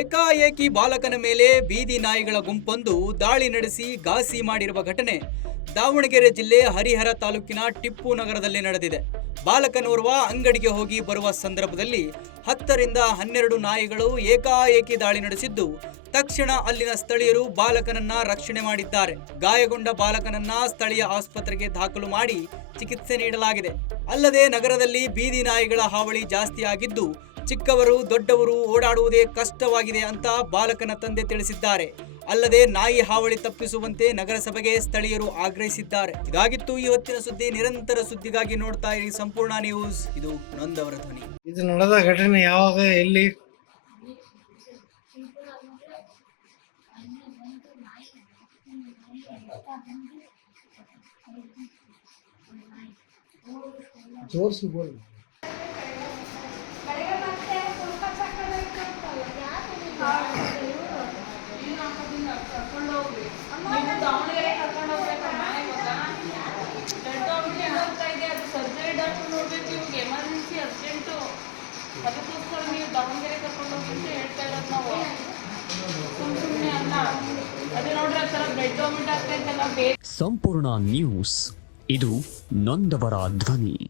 ಏಕಾಏಕಿ ಬಾಲಕನ ಮೇಲೆ ಬೀದಿ ನಾಯಿಗಳ ಗುಂಪೊಂದು ದಾಳಿ ನಡೆಸಿ ಘಾಸಿ ಮಾಡಿರುವ ಘಟನೆ ದಾವಣಗೆರೆ ಜಿಲ್ಲೆ ಹರಿಹರ ತಾಲೂಕಿನ ಟಿಪ್ಪು ನಗರದಲ್ಲಿ ನಡೆದಿದೆ. ಬಾಲಕನೋರ್ವ ಅಂಗಡಿಗೆ ಹೋಗಿ ಬರುವ ಸಂದರ್ಭದಲ್ಲಿ 10 ರಿಂದ 12 ನಾಯಿಗಳು ಏಕಾಏಕಿ ದಾಳಿ ನಡೆಸಿದ್ದು, ತಕ್ಷಣ ಅಲ್ಲಿನ ಸ್ಥಳೀಯರು ಬಾಲಕನನ್ನ ರಕ್ಷಣೆ ಮಾಡಿದ್ದಾರೆ. ಗಾಯಗೊಂಡ ಬಾಲಕನನ್ನ ಸ್ಥಳೀಯ ಆಸ್ಪತ್ರೆಗೆ ದಾಖಲು ಮಾಡಿ ಚಿಕಿತ್ಸೆ ನೀಡಲಾಗಿದೆ. ಅಲ್ಲದೆ ನಗರದಲ್ಲಿ ಬೀದಿ ನಾಯಿಗಳ ಹಾವಳಿ ಜಾಸ್ತಿಯಾಗಿದ್ದು, ಚಿಕ್ಕವರು ದೊಡ್ಡವರು ಓಡಾಡುವುದೇ ಕಷ್ಟವಾಗಿದೆ ಅಂತ ಬಾಲಕನ ತಂದೆ ತಿಳಿಸಿದ್ದಾರೆ. ಅಲ್ಲದೆ ನಾಯಿ ಹಾವಳಿ ತಪ್ಪಿಸುವಂತೆ ನಗರಸಭೆಗೆ ಸ್ಥಳೀಯರು ಆಗ್ರಹಿಸಿದ್ದಾರೆ. ಇದಾಗಿತ್ತು ಈ ಹೊತ್ತಿನ ಸುದ್ದಿ. ನಿರಂತರ ಸುದ್ದಿಗಾಗಿ ನೋಡ್ತಾ ಇರಿ ಸಂಪೂರ್ಣ ನ್ಯೂಸ್. ಇದು ನೊಂದವರ ಧ್ವನಿ. ಇದು ನಡೆದ ಘಟನೆ ಯಾವಾಗ, ಎಲ್ಲಿ? ಜೋರ್ಸಿ ಬೋಲ್. ಎಮರ್ಜೆನ್ಸಿ ಅರ್ಜೆಂಟು, ಅದಕ್ಕೋಸ್ಕರ ನೀವು ದಾವಣಗೆರೆ ಕರ್ಕೊಂಡು ಹೋಗಿ ಅಂತ ಹೇಳ್ತಾ ಇರೋದು ನಾವು. ಸುಮ್ಮನೆ ಅಲ್ಲ, ಅದೇ ನೋಡ್ರಿ ಆ ಥರ ಬ್ಲಡ್ ವಾಮಿಟ್ ಆಗ್ತಾ ಇತ್ತಲ್ಲ. ಸಂಪೂರ್ಣ ನ್ಯೂಸ್, ಇದು ನೊಂದವರ ಧ್ವನಿ.